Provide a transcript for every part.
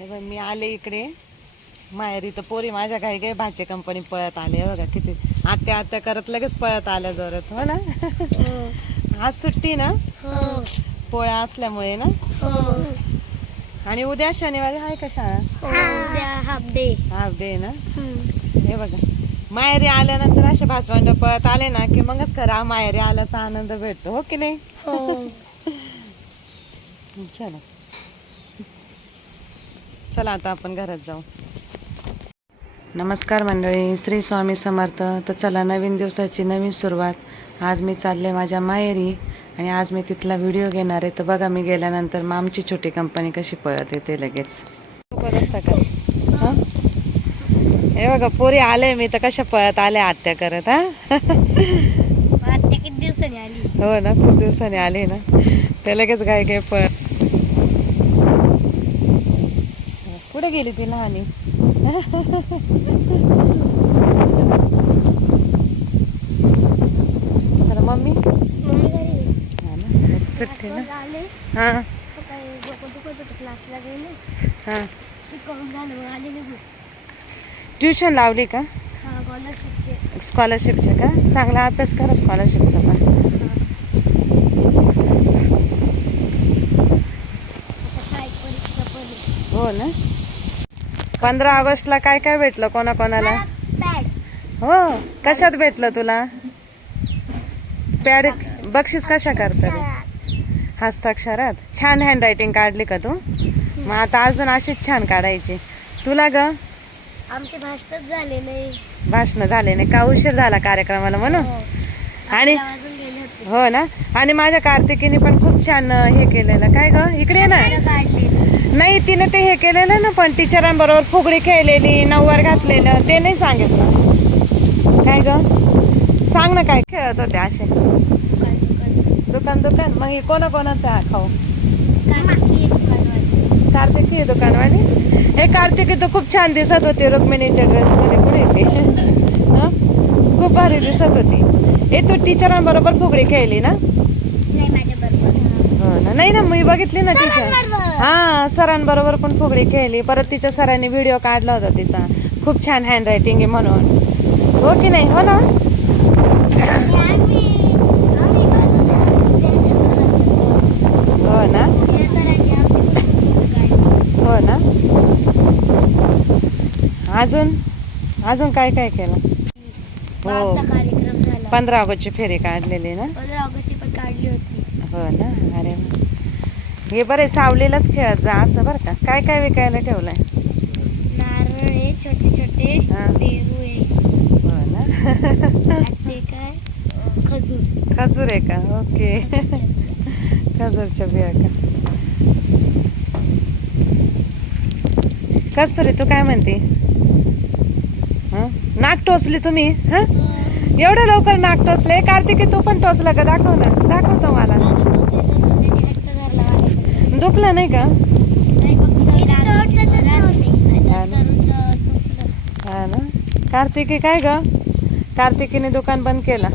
हे बघ मी आले इकडे. माहेरी तर पोरी माझ्या काही काही भाचे कंपनी पळत आले. हे बघा किती आत्या आत्या करत लगेच पळत आल्या जोरात. हो ना? आज सुट्टी ना? हो. पोळ्या असल्यामुळे ना? हो. आणि उद्या शनिवारी आहे का शाळा? हाफ डे हाफ डे ना? हे बघा. माहेरी आल्यानंतर असे भासवंड पळत आले ना की मगच खरा माहेरी आल्याचा आनंद भेटतो. हो की नाही? हो. चला. चला आता आपण घरात जाऊ. नमस्कार मंडळी श्री स्वामी समर्थ. तर चला नवीन दिवसाची नवीन सुरुवात. आज मी चालले माझ्या माहेरी आणि आज मी तिथला व्हिडिओ घेणार आहे. तर बघा मी गेल्यानंतर मग आमची छोटी कंपनी कशी पळत येते लगेच. हं? हे बघा पोरी आले मी तर कशा पळत आले आत्या करत हा? आत्या किती दिवसांनी आली? हो ना खूप दिवसांनी आले ना. ते लगेच काय काय पण कुठे गेली ती लहानी. चला मम्मी. मम्मी घरी हा ना. सुट्टी ना हा. हा. ट्युशन लावली का? हा स्कॉलरशिपचे का? चांगला अभ्यास करा स्कॉलरशिपचा पण. हो ना? पंधरा ऑगस्टला काय काय भेटलं कोणा कोणाला पॅड हो कशात भेटलं तुला? पॅड बक्षीस कशा करतात? हस्ताक्षरात. छान हँड रायटिंग काढली का तू? मग आता अजून अशीच छान काढायची. तुला ग? आमचे भाषणच झाले नाही. भाषण झाले नाही. का उशीर झाला कार्यक्रमाला म्हणून? हो. आणि हो ना? आणि माझ्या कार्तिकीने पण खूप छान हे केलेलं. काय ग? इकडे ना. नाही तिने ते हे केलेलं ना पण टीचरांबरोबर फुगडी खेळलेली नऊवार घातलेलं ते नाही सांगितलं. काय ग? सांग ना काय खेळत होते असे. दुकान दुकान. मग हे कोणा कोणाचं आहे खाऊ? कार्तिक ही दुकानवाली? हे कार्तिकी तर खूप छान दिसत होती रुक्मिणीच्या ड्रेस मध्ये कुठे ती खूप भारी दिसत होती. हे तू टीचरांबरोबर फुगडी खेळली ना नाही माझ्या बरोबर हो ना नाही ना मी बघितली ना सरांबरोबर. हा सरांबरोबर पण फुगडी खेळली. परत तिच्या सरांनी व्हिडिओ काढला होता तिचा. खूप छान हँड रायटिंग आहे म्हणून. हो की नाही? हो ना? हो ना? हो ना? अजून? अजून काय काय केलं? हो. पंधरा ऑगस्टची फेरी काढलेली ना? पंधरा ऑगस्टची पण काढली होती. हो ना. अरे. हे बरे सावलीलाच खेळत जा असं बरं का. काय काय विकायला ठेवलंय? नारळ आहे छोटे छोटे. हा. पेरू आहे. हो ना. काय? खजूर. खजूर आहे का? ओके. खजूरच्या बिया का? कस्तुरी तू काय म्हणते? हं? नाक टोचली तुम्ही? हं? एवढं लवकर नाक टोचले कार्तिकी तू पण टोचलं का? दाखव ना. दाखवतो मला. दुखलं नाही का? हा ना. कार्तिकी काय ग? कार्तिकीने दुकान बंद केलं.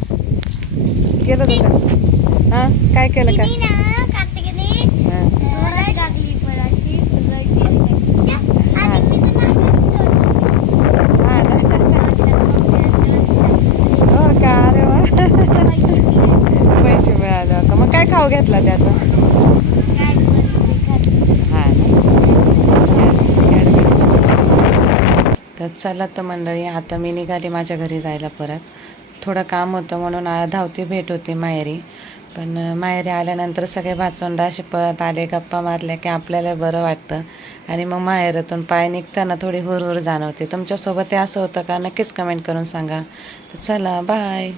केलं दुकान. हा? काय केलं का हा. हा ना हो का अरे वा पैसे मिळाले का मग काय खाऊ घेतला त्याचा. तर चला तर मंडळी आता मी निघाली माझ्या घरी जायला परत. थोडं काम होतं म्हणून धावती भेट होती माहेरी. पण माहेरी आल्यानंतर सगळे भाचोंडा असे पळत आले गप्पा मारल्या की आपल्याला बरं वाटतं. आणि मग माहेरातून पाय निघताना थोडी हुरहुर जाणवते. तुमच्यासोबत ते असं होतं का? नक्कीच कमेंट करून सांगा. तर चला बाय